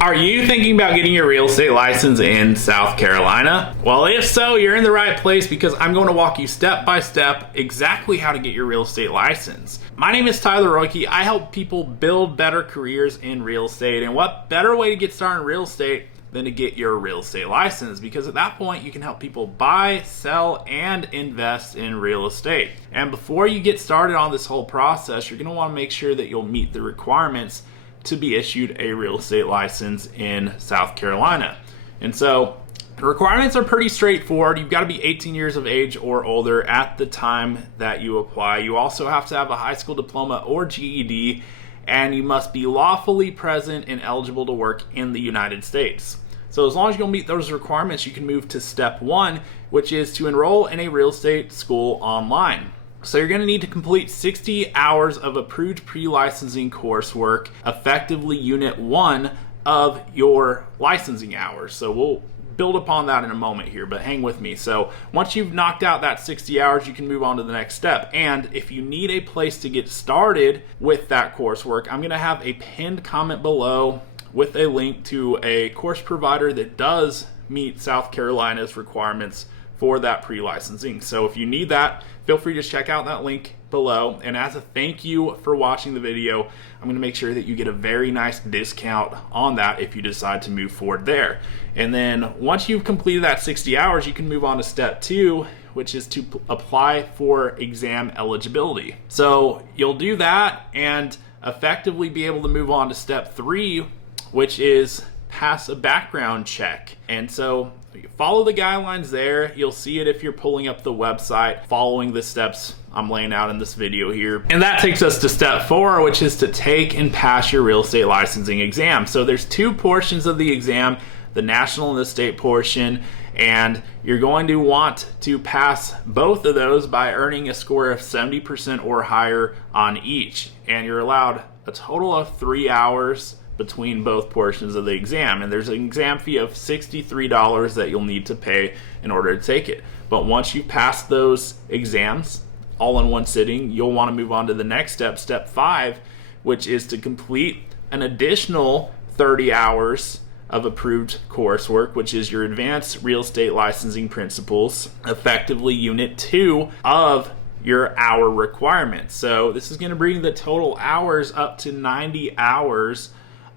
Are you thinking about getting your real estate license in South Carolina? Well, if so, you're in the right place because I'm going to walk you step by step exactly how to get your real estate license. My name is Tyler Roicki. I help people build better careers in real estate, and what better way to get started in real estate than to get your real estate license, because at that point you can help people buy, sell, and invest in real estate. And before you get started on this whole process, you're going to want to make sure that you'll meet the requirements to be issued a real estate license in South Carolina. And so the requirements are pretty straightforward. You've got to be 18 years of age or older at the time that you apply. You also have to have a high school diploma or GED, and you must be lawfully present and eligible to work in the United States. So as long as you'll meet those requirements, you can move to step one, which is to enroll in a real estate school online. So you're going to need to complete 60 hours of approved pre-licensing coursework, effectively unit 1 of your licensing hours. So we'll build upon that in a moment here, but hang with me. So once you've knocked out that 60 hours, you can move on to the next step. And if you need a place to get started with that coursework, I'm going to have a pinned comment below with a link to a course provider that does meet South Carolina's requirements for that pre-licensing. So if you need that, feel free to check out that link below. And as a thank you for watching the video, I'm going to make sure that you get a very nice discount on that if you decide to move forward there. And then once you've completed that 60 hours, you can move on to step 2, which is to apply for exam eligibility. So you'll do that and effectively be able to move on to step 3, which is pass a background check. And so follow the guidelines there. You'll see it if you're pulling up the website, following the steps I'm laying out in this video here. And that takes us to step 4, which is to take and pass your real estate licensing exam. So there's 2 portions of the exam, the national and the state portion, and you're going to want to pass both of those by earning a score of 70% or higher on each. And you're allowed a total of 3 hours between both portions of the exam, and there's an exam fee of $63 that you'll need to pay in order to take it. But once you pass those exams all in one sitting, you'll want to move on to the next step, step 5, which is to complete an additional 30 hours of approved coursework, which is your advanced real estate licensing principles, effectively unit 2 of your hour requirement. So this is going to bring the total hours up to 90 hours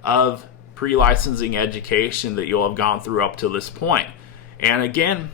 of pre-licensing education that you'll have gone through up to this point. And again,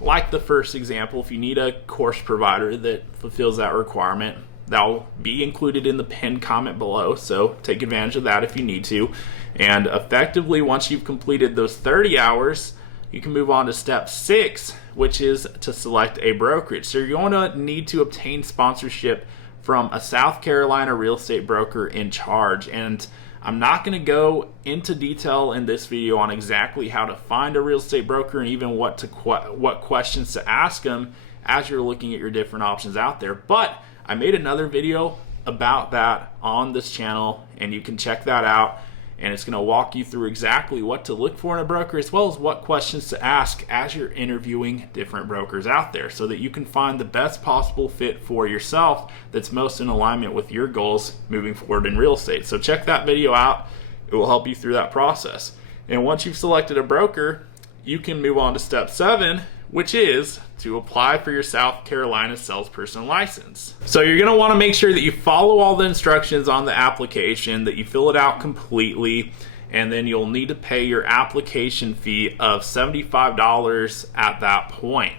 like the first example, if you need a course provider that fulfills that requirement, that'll be included in the pinned comment below, so take advantage of that if you need to. And effectively, once you've completed those 30 hours, you can move on to step 6, which is to select a brokerage. So you're going to need to obtain sponsorship from a South Carolina real estate broker in charge. And I'm not going to go into detail in this video on exactly how to find a real estate broker and even what questions to ask them as you're looking at your different options out there. But I made another video about that on this channel, and you can check that out. And it's going to walk you through exactly what to look for in a broker, as well as what questions to ask as you're interviewing different brokers out there, so that you can find the best possible fit for yourself that's most in alignment with your goals moving forward in real estate. So check that video out. It will help you through that process. And once you've selected a broker, you can move on to step 7, which is to apply for your South Carolina salesperson license. So you're going to want to make sure that you follow all the instructions on the application, that you fill it out completely, and then you'll need to pay your application fee of $75 at that point.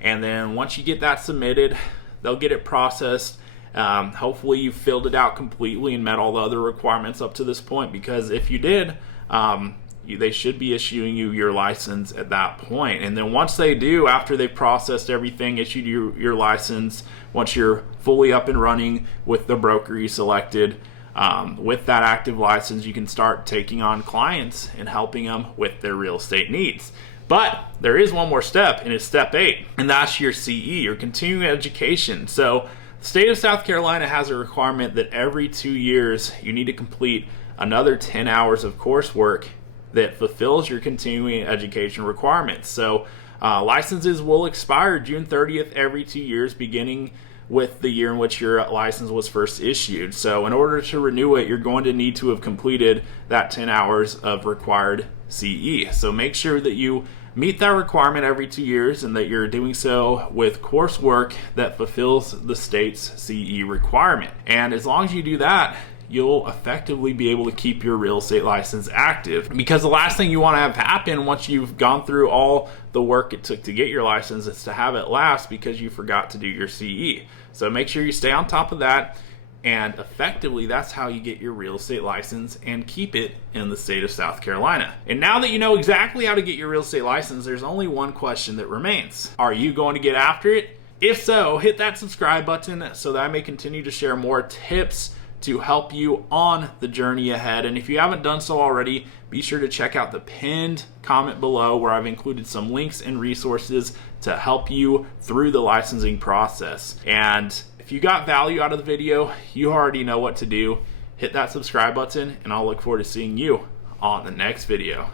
And then once you get that submitted, they'll get it processed. Hopefully you filled it out completely and met all the other requirements up to this point, because if you did, they should be issuing you your license at that point. And then once they do, after they've processed everything, issued your license, once you're fully up and running with the broker you selected, with that active license, you can start taking on clients and helping them with their real estate needs. But there is one more step, and it's step 8, and that's your CE, your continuing education. So the state of South Carolina has a requirement that every 2 years you need to complete another 10 hours of coursework that fulfills your continuing education requirements. So licenses will expire June 30th every 2 years, beginning with the year in which your license was first issued. So in order to renew it, you're going to need to have completed that 10 hours of required CE. So make sure that you meet that requirement every 2 years and that you're doing so with coursework that fulfills the state's CE requirement. And as long as you do that, you'll effectively be able to keep your real estate license active, because the last thing you want to have happen once you've gone through all the work it took to get your license is to have it lapse because you forgot to do your CE. So make sure you stay on top of that, and effectively that's how you get your real estate license and keep it in the state of South Carolina. And now that you know exactly how to get your real estate license, there's only one question that remains. Are you going to get after it? If so, hit that subscribe button so that I may continue to share more tips to help you on the journey ahead. And if you haven't done so already, be sure to check out the pinned comment below where I've included some links and resources to help you through the licensing process. And if you got value out of the video, you already know what to do. Hit that subscribe button, and I'll look forward to seeing you on the next video.